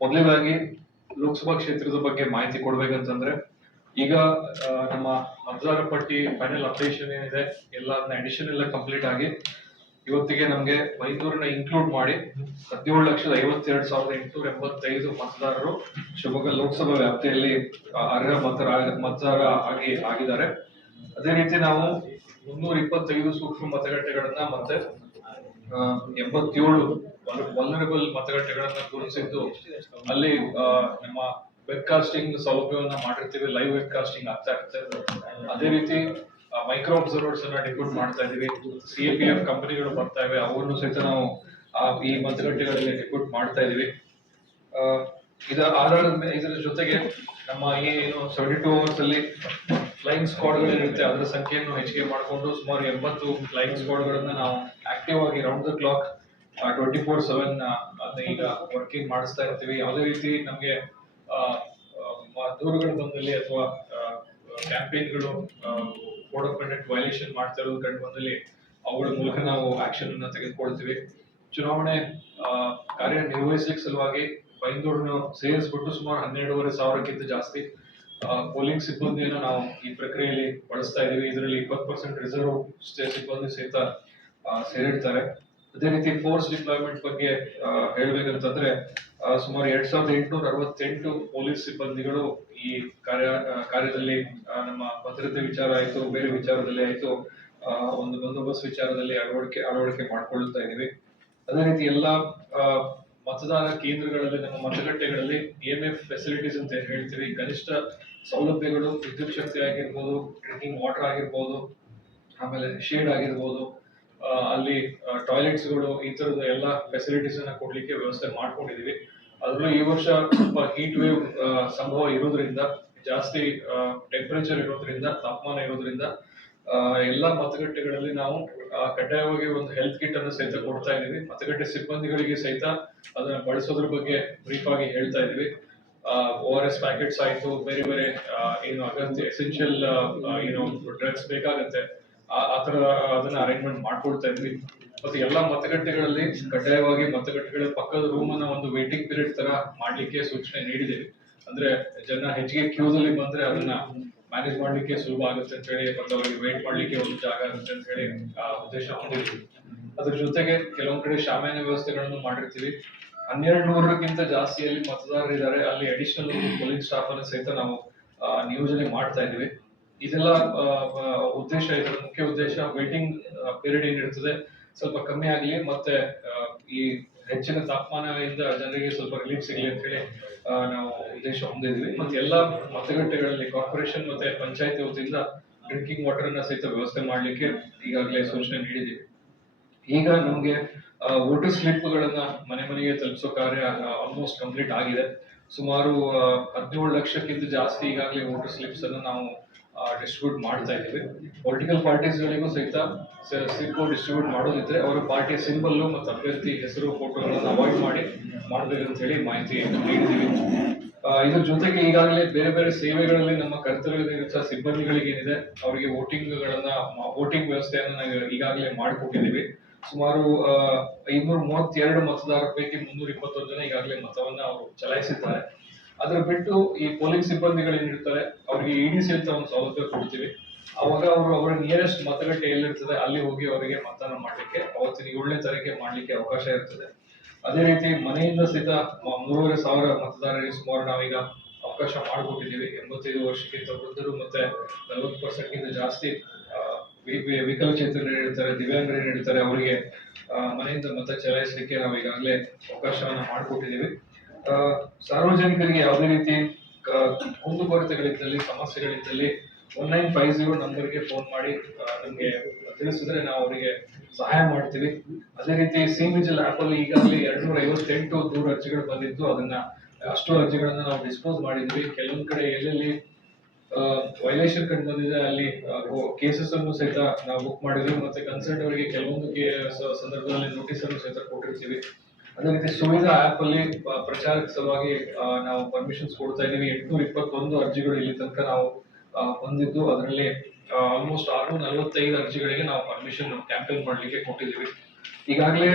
ಮೊದಲನೇದಾಗಿ ಲೋಕಸಭಾ ಕ್ಷೇತ್ರದ ಬಗ್ಗೆ ಮಾಹಿತಿ ಕೊಡ್ಬೇಕಂತಂದ್ರೆ, ಈಗ ನಮ್ಮ ಮತದಾರ ಪಟ್ಟಿ ಫೈನಲ್ ಅಪ್ಡೇಷನ್ ಏನಿದೆ ಎಲ್ಲ ಅಡಿಷನ್ ಎಲ್ಲ ಕಂಪ್ಲೀಟ್ ಆಗಿ, ಇವತ್ತಿಗೆ ನಮ್ಗೆ ಮೈಸೂರನ್ನ ಇನ್ಕ್ಲೂಡ್ ಮಾಡಿ ಹದಿನೇಳು ಲಕ್ಷದ ಐವತ್ತೆರಡು ಸಾವಿರದ ಎಂಟುನೂರ ಎಂಬತ್ತೈದು ಮತದಾರರು ಶಿವಮೊಗ್ಗ ಲೋಕಸಭಾ ವ್ಯಾಪ್ತಿಯಲ್ಲಿ ಅರ್ಹ ಮತದಾರ ಮತದಾರ ಆಗಿ, ಆಗಿದ್ದಾರೆ. ಅದೇ ರೀತಿ ನಾವು ಮುನ್ನೂರ ಇಪ್ಪತ್ತೈದು ಸೂಕ್ಷ್ಮ ಮತಗಟ್ಟೆಗಳನ್ನ ಮತ್ತೆ ಎಂಬತ್ತೇಳು ವಲ್ನರಬಲ್ ಮತಗಟ್ಟೆಗಳನ್ನ ಗುರುತಿಸಿದ್ದು ಅಲ್ಲಿ ನಮ್ಮ ವೆಬ್ ಕಾಸ್ಟಿಂಗ್ ಸೌಲಭ್ಯವನ್ನ ಮಾಡಿರ್ತೀವಿ ಲೈವ್ ವೆಬ್ಕಾಸ್ಟಿಂಗ್ ಆಗ್ತಾ ಇರುತ್ತೆ. ಅದೇ ರೀತಿ ಮೈಕ್ರೋ ಅಬ್ಸರ್ವರ್ಸ್ ಅನ್ನ ಡಿಪ್ಯೂಟ್ ಮಾಡ್ತಾ ಇದೀವಿ ಸಿ ಎ ಪಿ ಎಫ್ ಕಂಪನಿಗಳು ಬರ್ತಾ ಇವೆ ಅವನ್ನು ಸಹಿತ ನಾವು ಈ ಮತಗಟ್ಟೆಗಳಲ್ಲಿ ಡಿಪ್ಯೂಟ್ ಮಾಡ್ತಾ ಇದೀವಿ ಇದ ಆಧಾರದ ಇದರ ಜೊತೆಗೆ ನಮ್ಮ ಈ, ಏನು ಸೆವೆಂಟಿ ಟೂ ಅವರ್ಸ್ ಅಲ್ಲಿ ಫ್ಲೈಯಿಂಗ್ ಸ್ಕ್ವಾಡ್ಗಳಿರುತ್ತೆ ಅದರ ಸಂಖ್ಯೆಯನ್ನು ಹೆಚ್ಚಿಗೆ ಮಾಡಿಕೊಂಡು ಸುಮಾರು ಎಂಬತ್ತು ಫ್ಲೈಯಿಂಗ್ ಸ್ಕ್ವಾಡ್ಗಳನ್ನ ನಾವು ಆಕ್ಟಿವ್ ಆಗಿ round the clock twenty four seven ಅದನ್ನ ಈಗ ವರ್ಕಿಂಗ್ ಮಾಡಿಸ್ತಾ ಇರ್ತೀವಿ. ಯಾವುದೇ ರೀತಿ ನಮಗೆ ದೂರುಗಳು ಬಂದಲ್ಲಿ ಅಥವಾ ಕ್ಯಾಂಪೇನ್ಗಳು ಕೋಡ್ ಆಫ್ ಕಂಡಕ್ಟ್ ವೈಲೇಷನ್ ಮಾಡ್ತಾ ಇರೋದು ಕಂಡು ಬಂದಲ್ಲಿ ಅವುಗಳ ಮೂಲಕ ನಾವು ಆಕ್ಷನ್ ಅನ್ನ ತೆಗೆದುಕೊಳ್ತೀವಿ. ಚುನಾವಣೆ ಕಾರ್ಯ ನಿರ್ವಹಿಸಲಿಕ್ಕೆ ಸಲುವಾಗಿ ಬೈಂದೂರನ್ನು ಸೇರಿಸ್ಬಿಟ್ಟು ಸುಮಾರು ಹನ್ನೆರಡೂವರೆ ಸಾವಿರಕ್ಕಿಂತ ಜಾಸ್ತಿ ಪೋಲಿಂಗ್ ಸಿಬ್ಬಂದಿಯನ್ನು ನಾವು ಈ ಪ್ರಕ್ರಿಯೆಯಲ್ಲಿ ಬಳಸ್ತಾ ಇದೀವಿ. ಇದರಲ್ಲಿ ಇಪ್ಪತ್ತು ಪರ್ಸೆಂಟ್ ರಿಸರ್ವ್ ಸಿಬ್ಬಂದಿ ಸಹಿತ ಸೇರಿರ್ತಾರೆ. ಅದೇ ರೀತಿ ಫೋರ್ಸ್ ಡಿಪ್ಲಾಯ್ಮೆಂಟ್ ಬಗ್ಗೆ ಹೇಳ್ಬೇಕಂತಂದ್ರೆ ಸುಮಾರು ಎರಡ್ ಸಾವಿರದ ಎಂಟುನೂರ ಅರವತ್ತೆಂಟು ಪೊಲೀಸ್ ಸಿಬ್ಬಂದಿಗಳು ಈ ಕಾರ್ಯ ಕಾರ್ಯದಲ್ಲಿ ನಮ್ಮ ಭದ್ರತೆ ವಿಚಾರ ಆಯ್ತು, ಬೇರೆ ವಿಚಾರದಲ್ಲಿ ಆಯ್ತು ಒಂದು ಬಂದೋಬಸ್ತ್ ವಿಚಾರದಲ್ಲಿ ಅಳವಡಿಕೆ ಅಳವಡಿಕೆ ಮಾಡ್ಕೊಳ್ತಾ ಇದೀವಿ ಅದೇ ರೀತಿ ಎಲ್ಲ ಮತದಾನ ಕೇಂದ್ರಗಳಲ್ಲಿ, ನಮ್ಮ ಮತಗಟ್ಟೆಗಳಲ್ಲಿ ಇ ಎಂ ಫೆಸಿಲಿಟೀಸ್ ಅಂತ ಹೇಳ್ತೀವಿ, ಕನಿಷ್ಠ ಸೌಲಭ್ಯಗಳು ವಿದ್ಯುತ್ ಶಕ್ತಿ ಆಗಿರ್ಬೋದು ಡ್ರಿಂಕಿಂಗ್ ವಾಟರ್ ಆಗಿರ್ಬೋದು, ಆಮೇಲೆ ಶೇಡ್ ಆಗಿರ್ಬೋದು ಅಲ್ಲಿ ಟಾಯ್ಲೆಟ್ಸ್ಗಳು ಈ ತರದ ಎಲ್ಲ ಫೆಸಿಲಿಟೀಸ್ ಅನ್ನ ಕೊಡ್ಲಿಕ್ಕೆ ವ್ಯವಸ್ಥೆ ಮಾಡ್ಕೊಂಡಿದೀವಿ. ಅದರಲ್ಲೂ ಈ ವರ್ಷ ಸ್ವಲ್ಪ ಹೀಟ್ ವೇವ್ ಸಂಭವ ಇರೋದ್ರಿಂದ, ಜಾಸ್ತಿ ಟೆಂಪರೇಚರ್ ಇರೋದ್ರಿಂದ, ತಾಪಮಾನ ಇರೋದ್ರಿಂದ ಎಲ್ಲ ಮತಗಟ್ಟೆಗಳಲ್ಲಿ ನಾವು ಕಡ್ಡಾಯವಾಗಿ ಒಂದು ಹೆಲ್ತ್ ಕಿಟ್ ಅನ್ನು ಸಹಿತ ಕೊಡ್ತಾ ಇದೀವಿ ಮತಗಟ್ಟೆ ಸಿಬ್ಬಂದಿಗಳಿಗೆ ಸಹಿತ ಅದನ್ನ ಬಳಸೋದ್ರ ಬಗ್ಗೆ ಬ್ರೀಫ್ ಆಗಿ ಹೇಳ್ತಾ ಇದೀವಿ ಓ ಆರ್ ಎಸ್ ಪ್ಯಾಕೆಟ್ಸ್ ಆಯ್ತು, ಬೇರೆ ಬೇರೆ ಏನು ಅಗತ್ಯ ಎಸೆನ್ಷಿಯಲ್ ಏನು ಡ್ರಗ್ಸ್ ಬೇಕಾಗತ್ತೆ. ಆ- ಅದನ್ನ ಅರೇಂಜ್ಮೆಂಟ್ ಮಾಡ್ಕೊಳ್ತಾ ಇದ್ವಿ. ಮತ್ತೆ ಎಲ್ಲಾ ಮತಗಟ್ಟೆಗಳಲ್ಲಿ ಕಡ್ಡಾಯವಾಗಿ ಮತಗಟ್ಟೆಗಳ ಪಕ್ಕದ ರೂಮ್ ಅನ್ನ ಒಂದು ವೇಟಿಂಗ್ ಪೀರಿಯಡ್ ತರ ಮಾಡ್ಲಿಕ್ಕೆ ಸೂಚನೆ ನೀಡಿದ್ದೀವಿ ಅಂದ್ರೆ ಜನ ಹೆಚ್ಚಿಗೆ ಕ್ಯೂದಲ್ಲಿ ಬಂದ್ರೆ ಅದನ್ನ ಮ್ಯಾನೇಜ್ ಮಾಡ್ಲಿಕ್ಕೆ ಸುಲಭ ಆಗುತ್ತೆ ಅಂತ ಹೇಳಿ, ಮತ್ತೆ ವೇಟ್ ಮಾಡ್ಲಿಕ್ಕೆ ಒಂದು ಜಾಗ ಆಗುತ್ತೆ ಅಂತ ಹೇಳಿ ಆ ಉದ್ದೇಶ ಹೊಂದಿರ್ತೀವಿ ಅದ್ರ ಜೊತೆಗೆ ಕೆಲವೊಂದ್ ಕಡೆ ಶಾಮಿಯಾನ ವ್ಯವಸ್ಥೆಗಳನ್ನು ಮಾಡಿರ್ತೀವಿ. ಹನ್ನೆರಡು ನೂರಕ್ಕಿಂತ ಜಾಸ್ತಿಯಲ್ಲಿ ಮತದಾರರು ಇದ್ದಾರೆ. ಅಲ್ಲಿ ಅಡಿಷನಲ್ ಪೊಲೀಸ್ ಸ್ಟಾಫ್ ಅನ್ನು ಸಹಿತ ನಾವು ನಿಯೋಜನೆ ಮಾಡ್ತಾ ಇದೀವಿ ಇದೆಲ್ಲ ಉದ್ದೇಶ ಇದರ ಮುಖ್ಯ ಉದ್ದೇಶ ವೇಟಿಂಗ್ ಪೀರಿಯಡ್ ಏನಿರ್ತದೆ ಸ್ವಲ್ಪ ಕಮ್ಮಿ ಆಗಲಿ ಮತ್ತೆ ಈ ಹೆಚ್ಚಿನ ತಾಪಮಾನದಿಂದ ಜನರಿಗೆ ಸ್ವಲ್ಪ ರಿಲೀಫ್ ಸಿಗಲಿ ಅಂತ ಹೇಳಿ ನಾವು ಉದ್ದೇಶ ಹೊಂದಿದ್ವಿ. ಮತ್ತೆ ಎಲ್ಲ ಮತಗಟ್ಟೆಗಳಲ್ಲಿ ಕಾರ್ಪೊರೇಷನ್ ಮತ್ತೆ ಪಂಚಾಯತಿ ವತಿಯಿಂದ ಡ್ರಿಂಕಿಂಗ್ ವಾಟರ್ ಅನ್ನ ಸಹಿತ ವ್ಯವಸ್ಥೆ ಮಾಡಲಿಕ್ಕೆ ಈಗಾಗಲೇ ಸೂಚನೆ ನೀಡಿದ್ದೀವಿ. ಈಗ ನಮಗೆ ವಾಟರ್ ಸ್ಲಿಪ್ ಗಳನ್ನ ಮನೆ ಮನೆಗೆ ತಲುಪಿಸೋ ಕಾರ್ಯ ಆಲ್ಮೋಸ್ಟ್ ಕಂಪ್ಲೀಟ್ ಆಗಿದೆ. ಸುಮಾರು ಹದಿನೇಳು ಲಕ್ಷಕ್ಕಿಂತ ಜಾಸ್ತಿ ಈಗಾಗಲೇ ವಾಟರ್ ಸ್ಲಿಪ್ಸ್ ಅನ್ನು ನಾವು ಡಿಸ್ಟ್ರಿಬ್ಯೂಟ್ ಮಾಡ್ತಾ ಇದ್ದೀವಿ. ಪೊಲಿಟಿಕಲ್ ಪಾರ್ಟೀಸ್ಗಳಿಗೂ ಸಹಿತ ಸ್ಲಿಪ್ ಡಿಸ್ಟ್ರಿಬ್ಯೂಟ್ ಮಾಡೋದಿದ್ರೆ ಅವರ ಪಾರ್ಟಿಯ ಸಿಂಬಲ್ ಮತ್ತು ಅಭ್ಯರ್ಥಿ ಹೆಸರು ಫೋಟೋಗಳನ್ನು ಅವಾಯ್ಡ್ ಮಾಡಿ ಮಾಡ್ಬೇಕಂತ ಹೇಳಿ ಮಾಹಿತಿ ನೀಡಿದ್ದೀವಿ. ಇದ್ರ ಜೊತೆಗೆ ಈಗಾಗಲೇ ಬೇರೆ ಬೇರೆ ಸೇವೆಗಳಲ್ಲಿ ನಮ್ಮ ಕರ್ತವ್ಯದಲ್ಲಿರುವ ಸಿಬ್ಬಂದಿಗಳಿಗೆ ಏನಿದೆ, ಅವರಿಗೆ ವೋಟಿಂಗ್ ಗಳನ್ನ ವೋಟಿಂಗ್ ವ್ಯವಸ್ಥೆಯನ್ನು ನಾವು ಈಗಾಗಲೇ ಮಾಡಿಕೊಟ್ಟಿದ್ದೀವಿ. ಸುಮಾರು ಐನೂರ ಮೂವತ್ತೆರಡು ಮತದಾರರ ಪೈಕಿ ಮುನ್ನೂರ ಇಪ್ಪತ್ತೊಂದು ಜನ ಈಗಾಗಲೇ ಮತವನ್ನ ಅವರು ಚಲಾಯಿಸಿದ್ದಾರೆ. ಅದ್ರ ಬಿಟ್ಟು ಈ ಪೊಲೀಸ್ ಸಿಬ್ಬಂದಿಗಳು ಏನಿರ್ತಾರೆ, ಅವರಿಗೆ ಇಡಿಸಿ ಅಂತ ಒಂದು ಸೌಲಭ್ಯ ಕೊಡ್ತೀವಿ. ಅವಾಗ ಅವರು ಅವರ ನಿಯರೆಸ್ಟ್ ಮತಗಟ್ಟೆ ಎಲ್ಲಿರ್ತದೆ, ಅಲ್ಲಿ ಹೋಗಿ ಅವರಿಗೆ ಮತದಾನ ಮಾಡ್ಲಿಕ್ಕೆ, ಅವತ್ತಿನ ಏಳನೇ ತಾರೀಕೆ ಮಾಡ್ಲಿಕ್ಕೆ ಅವಕಾಶ ಇರ್ತದೆ. ಅದೇ ರೀತಿ ಮನೆಯಿಂದ ಸಹಿತ ಮೂರುವರೆ ಸಾವಿರ ಮತದಾರರಿಗೆ ಸುಮಾರು ನಾವೀಗ ಅವಕಾಶ ಮಾಡಿಕೊಟ್ಟಿದ್ದೀವಿ. ಎಂಬತ್ತೈದು ವರ್ಷಕ್ಕಿಂತ ವೃದ್ಧರು ಮತ್ತೆ ನಲವತ್ತು ಪರ್ಸೆಂಟ್ ಗಿಂತ ಜಾಸ್ತಿ ವಿಕಲಚೇತನರು ಏನಿರ್ತಾರೆ ದಿವ್ಯಾಂಗರು ಅವರಿಗೆ ಮನೆಯಿಂದ ಮತ ಚಲಾಯಿಸಲಿಕ್ಕೆ ನಾವು ಈಗಾಗಲೇ ಅವಕಾಶವನ್ನು ಮಾಡಿಕೊಟ್ಟಿದ್ದೀವಿ. ಸಾರ್ವಜನಿಕರಿಗೆ ಯಾವುದೇ ರೀತಿ ಕುಂದು ಕೊರತೆಗಳಿದ್ದಲ್ಲಿ ಸಮಸ್ಯೆಗಳಿದ್ದಲ್ಲಿ ಒನ್ ನೈನ್ ಫೈವ್ ಜೀರೋ ನಂಬರ್ಗೆ ಫೋನ್ ಮಾಡಿ ನಮಗೆ ತಿಳಿಸಿದ್ರೆ ನಾವು ಅವರಿಗೆ ಸಹಾಯ ಮಾಡ್ತೀವಿ. ಅದೇ ರೀತಿ ಸಿ ವಿಜಿಲ್ ಆಪ್ ಅಲ್ಲಿ ಈಗಾಗಲೇ ಎರಡ್ನೂರ ಐವತ್ತೆಂಟು ದೂರ ಅರ್ಜಿಗಳು ಬಂದಿದ್ದು, ಅದನ್ನ ಅಷ್ಟು ಅರ್ಜಿಗಳನ್ನ ನಾವು ಡಿಸ್ಪೋಸ್ ಮಾಡಿದ್ವಿ. ಕೆಲವೊಂದ್ ಕಡೆ ಎಲ್ಲೆಲ್ಲಿ ವೈಲೇಷನ್ ಕಂಡು ಬಂದಿದೆ, ಅಲ್ಲಿ ಕೇಸಸ್ ಅನ್ನು ಸಹಿತ ನಾವು ಬುಕ್ ಮಾಡಿದ್ವಿ. ಮತ್ತೆ ಕನ್ಸರ್ಟ್ ಅವರಿಗೆ ಕೆಲವೊಂದು ಸಂದರ್ಭದಲ್ಲಿ ನೋಟಿಸ್ ಅನ್ನು ಸಹಿತ ಕೊಟ್ಟಿರ್ತೀವಿ. ಅದೇ ರೀತಿ ಸುವಿಧ ಆಪ್ ಅಲ್ಲಿ ಪ್ರಚಾರಕ್ಕೆ ಸಲುವಾಗಿ ನಾವು ಪರ್ಮಿಷನ್ಸ್ ಕೊಡ್ತಾ ಇದ್ದೀವಿ. ಎಂಟುನೂರ ಇಪ್ಪತ್ತೊಂದು ಅರ್ಜಿಗಳು ಇಲ್ಲಿ ತನಕ ನಾವು ಹೊಂದಿದ್ದು ಅದರಲ್ಲಿ ಆಲ್ಮೋಸ್ಟ್ ಆರ್ನೂರ ನಲವತ್ತೈದು ಅರ್ಜಿಗಳಿಗೆ ನಾವು ಪರ್ಮಿಷನ್ ಕ್ಯಾಂಪೇನ್ ಮಾಡಲಿಕ್ಕೆ ಕೊಟ್ಟಿದ್ದೀವಿ. ಈಗಾಗಲೇ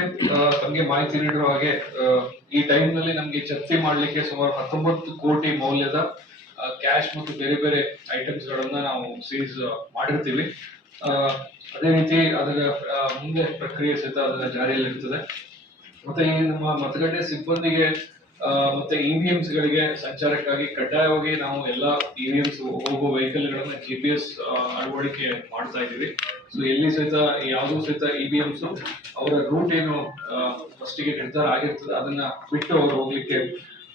ತಮಗೆ ಮಾಹಿತಿ ನೀಡಿರುವ ಹಾಗೆ ಈ ಟೈಮ್ನಲ್ಲಿ ನಮಗೆ ನಮ್ಗೆ ಮಾಡಲಿಕ್ಕೆ ಸುಮಾರು ಹತ್ತೊಂಬತ್ತು ಕೋಟಿ ಮೌಲ್ಯದ ಕ್ಯಾಶ್ ಮತ್ತು ಬೇರೆ ಬೇರೆ ಐಟಮ್ಸ್ ಗಳನ್ನ ನಾವು ಸೀಸ್ ಮಾಡಿರ್ತೀವಿ. ಅದೇ ರೀತಿ ಅದರ ಮುಂದೆ ಪ್ರಕ್ರಿಯೆ ಸಹಿತ ಅದರ ಜಾರಿಯಲ್ಲಿ ಇರ್ತದೆ ಮತ್ತೆ ನಮ್ಮ ಮತಗಟ್ಟೆ ಸಿಬ್ಬಂದಿಗೆ ಮತ್ತೆ ಇವಿಎಂಸ್ ಗಳಿಗೆ ಸಂಚಾರಕ್ಕಾಗಿ ಕಡ್ಡಾಯವಾಗಿ ನಾವು ಎಲ್ಲ ಇವಿಎಂಸ್ ಹೋಗುವ ವೆಹಿಕಲ್ ಗಳನ್ನ ಜಿ ಪಿ ಎಸ್ ಅಳವಡಿಕೆ ಮಾಡ್ತಾ ಇದೀವಿ ಸೊ ಎಲ್ಲಿ ಸಹಿತ, ಯಾವುದೂ ಸಹಿತ ಇವಿಎಂಸ್ ಅವರ ರೂಟ್ ಏನು ಫಸ್ಟ್ಗೆ ನಿರ್ಧಾರ ಆಗಿರ್ತದೆ, ಅದನ್ನ ಬಿಟ್ಟು ಅವ್ರು ಹೋಗ್ಲಿಕ್ಕೆ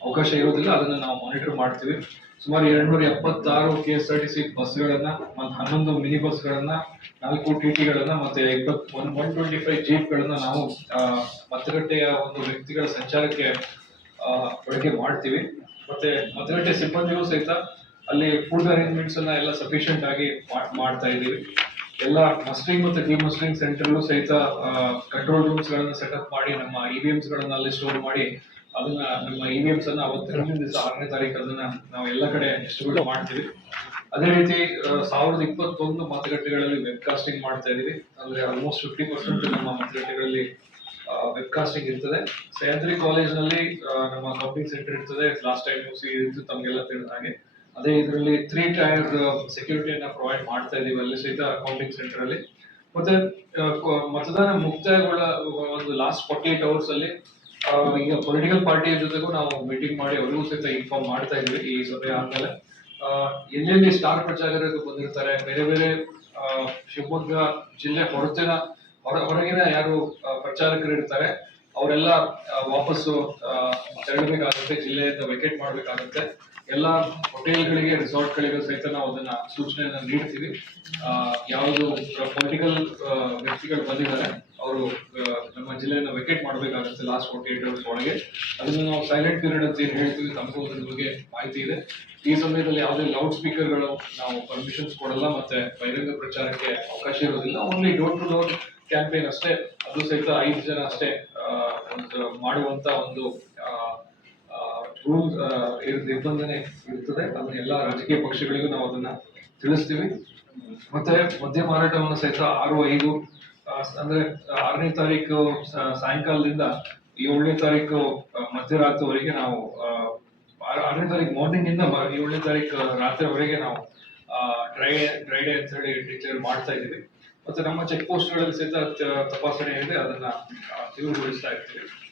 ಅವಕಾಶ ಇರೋದಿಲ್ಲ, ಅದನ್ನ ನಾವು ಮಾನಿಟರ್ ಮಾಡ್ತೀವಿ. ಸುಮಾರು ಎರಡ್ನೂರ ಎಪ್ಪತ್ತಾರು K S R T C ಬಸ್ಗಳನ್ನ ಮತ್ತು ಹನ್ನೊಂದು ಮಿನಿ ಬಸ್ಗಳನ್ನ ನಾಲ್ಕು ಟಿ ಟಿಗಳನ್ನ ಮತ್ತೆ one one twenty five jeep ಗಳನ್ನ ನಾವು ಮತಗಟ್ಟೆಯ ಒಂದು ವ್ಯಕ್ತಿಗಳ ಸಂಚಾರಕ್ಕೆ ಬಳಕೆ ಮಾಡ್ತೀವಿ. ಮತ್ತೆ ಮತಗಟ್ಟೆ ಸಿಬ್ಬಂದಿಗೂ ಸಹಿತ ಅಲ್ಲಿ ಫುಡ್ ಅರೇಂಜ್ಮೆಂಟ್ಸ್ ಅನ್ನ ಎಲ್ಲ ಸಫಿಶಿಯಂಟ್ ಆಗಿ ಮಾಡ್- ಮಾಡ್ತಾ ಇದ್ದೀವಿ. ಎಲ್ಲ ಮಸ್ಟರಿಂಗ್ ಮತ್ತೆ ಡಿಮಸ್ಟರಿಂಗ್ ಸೆಂಟರ್ಲು ಸಹಿತ ಕಂಟ್ರೋಲ್ ರೂಮ್ಸ್ ಗಳನ್ನ ಸೆಟಪ್ ಮಾಡಿ, ನಮ್ಮ ಇವಿಎಂಸ್ ಗಳನ್ನ ಅಲ್ಲಿ ಸ್ಟೋರ್ ಮಾಡಿ ಅದನ್ನ ನಮ್ಮ ಇವಿಎಂಸ್ ಅನ್ನ ಅವತ್ತು ಹಿಂದಿನ ದಿವಸ ಆರನೇ ತಾರೀಕು ಅದನ್ನ ನಾವು ಎಲ್ಲ ಕಡೆ ಡಿಸ್ಟ್ರಿಬ್ಯೂಟ್ ಮಾಡ್ತೀವಿ. ಅದೇ ರೀತಿ ಸಾವಿರದ ಇಪ್ಪತ್ತೊಂದು ಮತಗಟ್ಟೆಗಳಲ್ಲಿ ವೆಬ್ ಕಾಸ್ಟಿಂಗ್ ಮಾಡ್ತಾ ಇದೀವಿ. ಅಂದ್ರೆ ಆಲ್ಮೋಸ್ಟ್ ಫಿಫ್ಟಿ ಪರ್ಸೆಂಟ್ ನಮ್ಮ ಮತಗಟ್ಟೆಗಳಲ್ಲಿ ವೆಬ್ ಕಾಸ್ಟಿಂಗ್ ಇರ್ತದೆ. ಸಹ್ಯಾದ್ರಿ ಕಾಲೇಜ್ನಲ್ಲಿ ನಮ್ಮ ಕೌಂಟಿಂಗ್ ಸೆಂಟರ್ ಇರ್ತದೆ. ಲಾಸ್ಟ್ ಟೈಮ್ ಇತ್ತು ತಮಗೆಲ್ಲ ತಿಳಿದ ಹಾಗೆ. ಅದೇ ಇದರಲ್ಲಿ ತ್ರೀ ಟೈರ್ ಸೆಕ್ಯೂರಿಟಿಯನ್ನ ಪ್ರೊವೈಡ್ ಮಾಡ್ತಾ ಇದೀವಿ ಅಲ್ಲಿ ಸಹಿತ ಕೌಂಟಿಂಗ್ ಸೆಂಟರ್ ಅಲ್ಲಿ. ಮತ್ತೆ ಮತದಾನ ಮುಕ್ತಾಯಗೊಳ್ಳ ಒಂದು ಲಾಸ್ಟ್ ಫಾರ್ಟಿ ಏಟ್ ಅವರ್ಸ್ ಅಲ್ಲಿ ಈಗ ಪೊಲಿಟಿಕಲ್ ಪಾರ್ಟಿಯ ಜೊತೆಗೂ ನಾವು ಮೀಟಿಂಗ್ ಮಾಡಿ ಅವರಿಗೂ ಸಹಿತ ಇನ್ಫಾರ್ಮ್ ಮಾಡ್ತಾ ಇದ್ವಿ ಈ ಸಭೆ ಆದ್ಮೇಲೆ. ಎಲ್ಲೆಲ್ಲಿ ಸ್ಟಾರ್ ಪ್ರಚಾರಕರು ಬಂದಿರ್ತಾರೆ, ಬೇರೆ ಬೇರೆ ಶಿವಮೊಗ್ಗ ಜಿಲ್ಲೆ ಹೊರತಿನ, ಹೊರ, ಹೊರಗಿನ ಯಾರು ಪ್ರಚಾರಕರು ಇರ್ತಾರೆ ಅವರೆಲ್ಲ ವಾಪಸ್ಸು ತೆರಳಬೇಕಾಗುತ್ತೆ, ಜಿಲ್ಲೆಯಿಂದ ವೆಕೇಟ್ ಮಾಡಬೇಕಾಗುತ್ತೆ. ಎಲ್ಲ ಹೋಟೆಲ್ಗಳಿಗೆ ರಿಸಾರ್ಟ್ಗಳಿಗೂ ಸಹಿತ ನಾವು ಅದನ್ನ ಸೂಚನೆಯನ್ನು ನೀಡ್ತೀವಿ. ಯಾವುದು ಪೊಲಿಟಿಕಲ್ ವ್ಯಕ್ತಿಗಳು ಬಂದಿದ್ದಾರೆ, ಅವರು ನಮ್ಮ ಜಿಲ್ಲೆಯನ್ನು ವೆಕೇಟ್ ಮಾಡಬೇಕಾಗುತ್ತೆ ಲಾಸ್ಟ್ ಫೋರ್ಟಿ ಏಟ್ ಅವರ್ಸ್ ಒಳಗೆ. ಅದನ್ನು ನಾವು ಸೈಲೆಂಟ್ ಪೀರಿಯಡ್ ಅಂತ ಏನು ಹೇಳ್ತೀವಿ, ತಮಗೂ ಅದ್ರ ಬಗ್ಗೆ ಮಾಹಿತಿ ಇದೆ. ಈ ಸಮಯದಲ್ಲಿ ಯಾವುದೇ ಲೌಡ್ ಸ್ಪೀಕರ್ಗಳು ನಾವು ಪರ್ಮಿಷನ್ಸ್ ಕೊಡಲ್ಲ ಮತ್ತೆ ಬಹಿರಂಗ ಪ್ರಚಾರಕ್ಕೆ ಅವಕಾಶ ಇರೋದಿಲ್ಲ. Only door to door campaign ಅಷ್ಟೇ. ಅದು ಸಹಿತ ಐದು ಜನ ಅಷ್ಟೇ ಒಂದು ಮಾಡುವಂತ ಒಂದು ರೂಲ್ ನಿರ್ಬಂಧನೆ ಇರ್ತದೆ. ಅದನ್ನ ಎಲ್ಲ ರಾಜಕೀಯ ಪಕ್ಷಗಳಿಗೂ ನಾವು ಅದನ್ನ ತಿಳಿಸ್ತೀವಿ. ಮತ್ತೆ ಮದ್ಯ ಮಾರಾಟವನ್ನು ಸಹಿತ ಆರು, ಐದು ಅಂದ್ರೆ ಆರನೇ ತಾರೀಕು ಸಾಯಂಕಾಲದಿಂದ ಏಳನೇ ತಾರೀಕು ಮಧ್ಯರಾತ್ರಿವರೆಗೆ ನಾವು ಆರನೇ ತಾರೀಕು ಮಾರ್ನಿಂಗ್ ಇಂದ ಏಳನೇ ತಾರೀಕು ರಾತ್ರಿವರೆಗೆ ನಾವು ಡ್ರೈ ಡ್ರೈ ಡೇ ಅಂತ ಹೇಳಿ ಡಿಕ್ಲೇರ್ ಮಾಡ್ತಾ ಇದ್ದೀವಿ. ಮತ್ತೆ ನಮ್ಮ ಚೆಕ್ ಪೋಸ್ಟ್ಗಳಲ್ಲಿ ಸಹಿತ ತಪಾಸಣೆ ಇದೆ. ಅದನ್ನ ತೀವ್ರಗೊಳಿಸ್ತಾ ಇರ್ತೀವಿ.